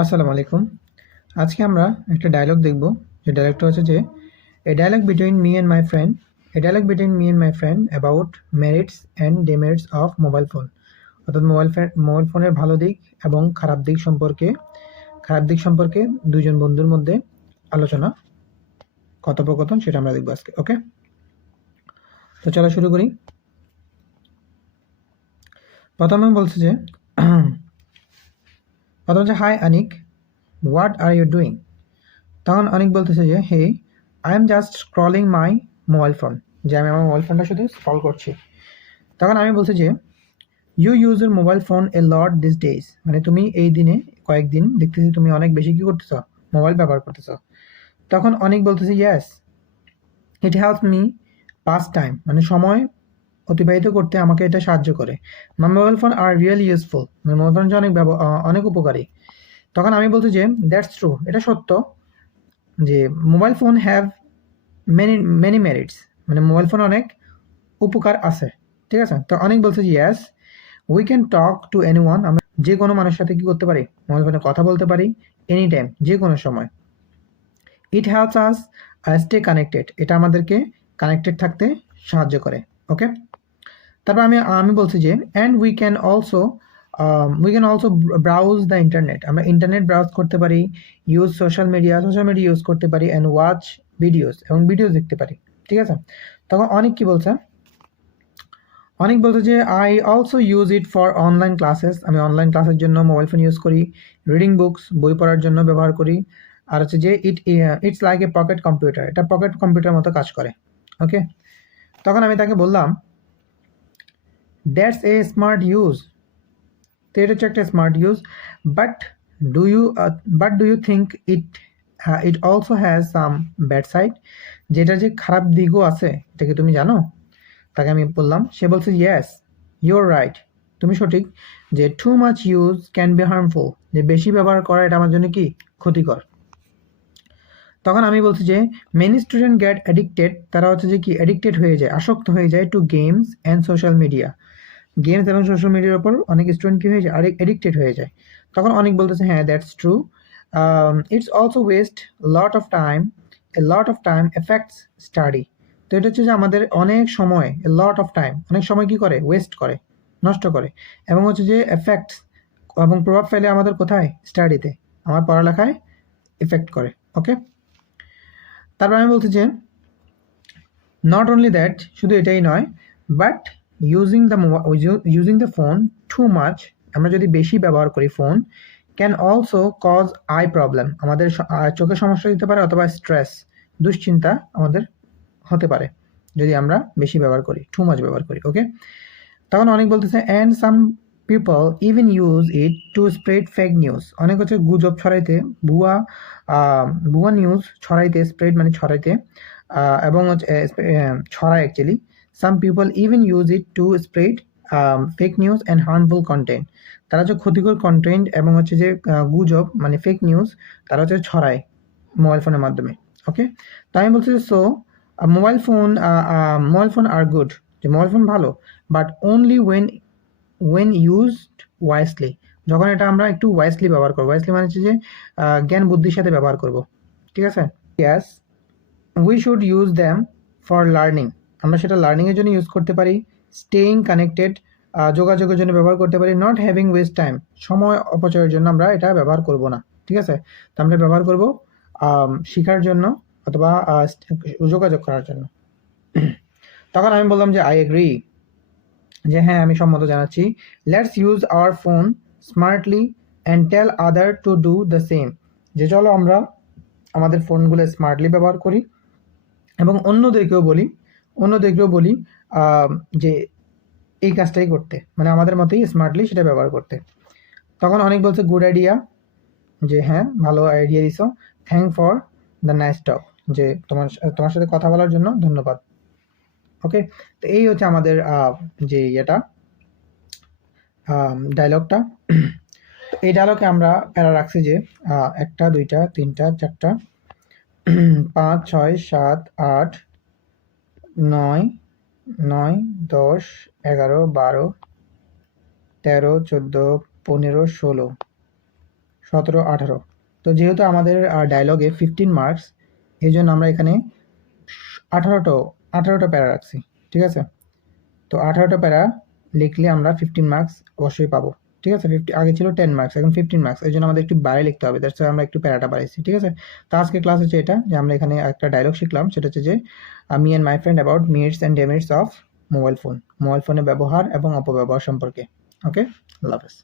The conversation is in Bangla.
আসসালামু আলাইকুম। আজকে আমরা একটা ডায়লগ দেখব। যে ডায়লগটা হচ্ছে যে a dialogue between me and my friend about merits and demerits of mobile phone. অর্থাৎ মোবাইল ফোনের ভালো দিক এবং খারাপ দিক সম্পর্কে দুজন বন্ধুর মধ্যে আলোচনা, কথোপকথন, সেটা আমরা দেখবো আজকে। ওকে, তো চলো শুরু করি। প্রথমে বলছে যে hi Anik, what are you doing. তখন অনেক বলতেছে যে hey, I am just scrolling my mobile phone, যে আমি আমার মোবাইল ফোনটা শুধু স্ক্রল করছি। তখন আমি বলছি যে you use your mobile phone a lot this days, মানে তুমি এই দিনে কয়েকদিন দেখতেছি তুমি অনেক বেশি কি করতেছ, মোবাইল ব্যবহার করতেছ। তখন অনেক বলতেছে yes, it helps me pass time, মানে সময় অতিবাহিত করতে আমাকে এটা সাহায্য করে। মাই mobile phone are really useful, মানে মোবাইল ফোন অনেক অনেক উপকারী। তখন আমি বলছি যে দ্যাটস ট্রু, এটা সত্য যে mobile phone have many many merits, মানে মোবাইল ফোন অনেক উপকার আছে। ঠিক আছে, তো অনেক বলছে যে yes, we can talk to anyone, আমরা যে কোনো মানুষের সাথে কি করতে পারি, মোবাইল ফোনে কথা বলতে পারি, এনি টাইম, যে কোনো সময়। It helps us stay connected, এটা আমাদেরকে কানেক্টেড থাকতে সাহায্য করে। ওকে, তারপর আমি আমি বলছি যে and we can also browse the internet, আমরা ইন্টারনেট ব্রাউজ করতে পারি, ইউজ সোশ্যাল মিডিয়া ইউজ করতে পারি, অ্যান্ড ওয়াচ ভিডিওস, এবং ভিডিওস দেখতে পারি। ঠিক আছে, তখন অনেক কি বলছে, অনেক বলছে যে I also use it for online classes, আমি অনলাইন ক্লাসের জন্য মোবাইল ফোন ইউজ করি, রিডিং বুকস, বই পড়ার জন্য ব্যবহার করি। আর হচ্ছে যে it's like a pocket computer, এটা পকেট কম্পিউটার মতো কাজ করে। ওকে, তখন আমি তাকে বললাম দ্যাটস এ স্মার্ট ইউজ, তো এটা হচ্ছে একটা smart use, but do you think it also has some bad side, যেটা যে খারাপ দিকও আছে, এটা কি তুমি জানো? তাকে আমি বললাম, সে বলছে ইয়েস, ইউর রাইট, তুমি সঠিক, যে too much use can be harmful, যে বেশি ব্যবহার করা এটা আমার জন্য কি ক্ষতিকর। তখন আমি বলছি যে মেনি স্টুডেন্ট গেট অ্যাডিক্টেড, তারা হচ্ছে যে কি অ্যাডিক্টেড হয়ে যায়, আসক্ত হয়ে যায়, to games and social media, games এবং সোশ্যাল মিডিয়ার উপর অনেক স্টুডেন্ট কি হয়ে যায়, অ্যাডিক্টেড হয়ে যায়। তখন অনেক বলতেছে হ্যাঁ, that's true, it's also West lot of time, A lot of time effects study, তো এটা হচ্ছে যে আমাদের অনেক সময়, এ লট অফ টাইম, অনেক সময় কি করে, ওয়েস্ট করে, নষ্ট করে, এবং হচ্ছে যে এফেক্টস, এবং প্রভাব ফেলে আমাদের কোথায়, স্টাডিতে, আমার পড়ালেখায় এফেক্ট করে। ওকে, তারপর আমি বলছি যে নট অনলি দ্যাট, শুধু এটাই নয়, but using the phone too much, আমরা যদি বেশি ব্যবহার করি phone, can also cause eye problem, আমাদের চোখে সমস্যা দিতে পারে, অথবা স্ট্রেস, দুশ্চিন্তা আমাদের হতে পারে যদি আমরা বেশি ব্যবহার করি, টু মাচ ব্যবহার করি। ওকে, তখন অনেক বলতেছে and some people even use it to spread fake news, অনেক হচ্ছে গুজব ছড়াইতে, ভুয়া ভুয়া নিউজ ছড়াইতে, স্প্রেড মানে ছড়াইতে, এবং হচ্ছে ছড়ায় actually. Some people even use it to spread fake news and harmful content, তারা হচ্ছে ক্ষতিকর কন্টেন্ট এবং হচ্ছে যে গুজব মানে ফেক নিউজ, তারা হচ্ছে ছড়ায় মোবাইল ফোনের মাধ্যমে। ওকে, তো আমি বলছি so mobile phone are good, যে মোবাইল ফোন ভালো, but only when used wisely, যখন এটা আমরা একটু ওয়াইসলি ব্যবহার করবো, ওয়াইসলি মানে হচ্ছে যে জ্ঞান বুদ্ধির সাথে ব্যবহার করব। ঠিক আছে, yes, we should use them for learning, আমরা সেটা লার্নিংয়ের জন্য ইউজ করতে পারি, স্টেইং কানেক্টেড, যোগাযোগের জন্য ব্যবহার করতে পারি, নট হ্যাভিং ওয়েস্ট টাইম, সময় অপচয়ের জন্য আমরা এটা ব্যবহার করব না। ঠিক আছে, তো আমরা ব্যবহার করব শেখার জন্য, অথবা যোগাযোগ করার জন্য। তখন আমি বললাম যে আই এগ্রি, যে হ্যাঁ আমি সম্মত জানাচ্ছি। Let's use our phone smartly and tell other to do the same, যে চলো আমরা আমাদের ফোনগুলো স্মার্টলি ব্যবহার করি এবং অন্যদেরকেও বলি যে এই কাজটাই করতে, মানে আমাদের মতোই স্মার্টলি সেটা ব্যবহার করতে। তখন অনেক বলছে গুড আইডিয়া, যে হ্যাঁ ভালো আইডিয়া দিছো, থ্যাংক ফর দ্য নাইস টক, যে তোমার সাথে কথা বলার জন্য ধন্যবাদ। ওকে, তো এই হচ্ছে আমাদের যে এটা ডায়লগটা। এই ডায়লগে আমরা প্যারা রাখছি যে 1টা 2টা 3টা 4টা 5 6 7 8 9 9 10 11 12 13 14 15 16 17, 18। তো যেহেতু আমাদের ডায়লগে 15 মার্কস, এই জন্য আমরা এখানে 18টা প্যারা রাখছি, ঠিক আছে? তো 18টা প্যারা লিখলে আমরা 15 মার্কস অবশ্যই পাবো, ঠিক আছে? আগে ছিল 10 মার্কস, এখন 15 মার্কস, এই জন্য আমাদের একটু বাড়াই লিখতে হবে, দ্যাটস আমরা একটু প্যারাটা বাড়াইছি, ঠিক আছে? তো আজকে ক্লাস হচ্ছে এটা, যে আমরা এখানে একটা ডায়লগ শিখলাম, সেটা হচ্ছে যে me and my friend about merits and demerits of mobile ফোনের ব্যবহার এবং অপব্যবহার সম্পর্কে। ওকে, আল্লাহ হাফেজ।